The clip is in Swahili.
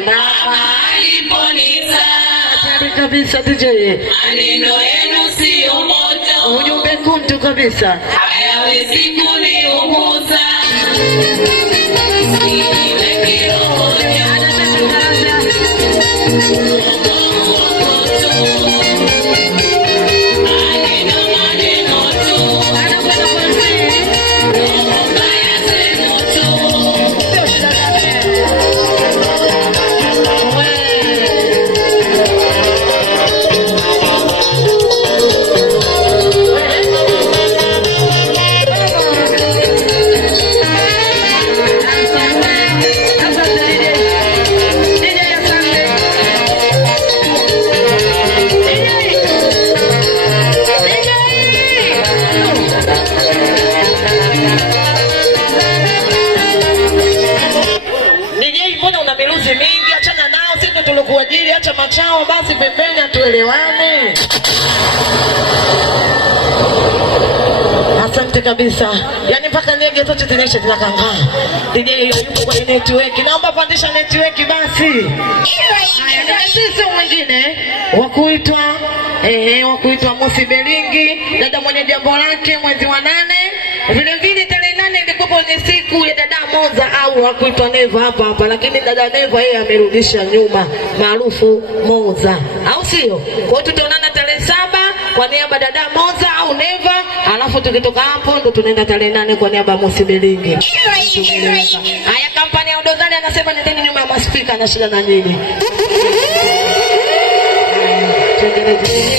mama aliponizaa. Tayari kabisa DJ. Maneno yenu sio moto, Ujumbe kuntu kabisa. hayawezi kuniunguza. Mingi achana nao, sisi tulikuajiri, acha machao basi pembeni, atuelewane. Asante kabisa. Yaani mpaka ndege zote zinaisha zinakangaa. DJ yupo kwa network. Naomba pandisha network basi. Haya, na sisi mwingine wa kuitwa Mosi Belingi, dada mwenye jambo lake mwezi wa 8. Vile vile tarehe 8 ilikuwa ni siku ya dada Moza au wa kuitwa Neva hapa, lakini dada Neva yeye amerudisha nyuma, maarufu Moza. Au sio? Kwa hiyo tutaonana tarehe 7 kwa niaba dada Moza au Neva, alafu tukitoka hapo ndo tunaenda tarehe 8 kwa niaba ya Mosi Belingi. Haya, kampani ya Udozali anasema nendeni nyuma ya maspika na shida na nyinyi.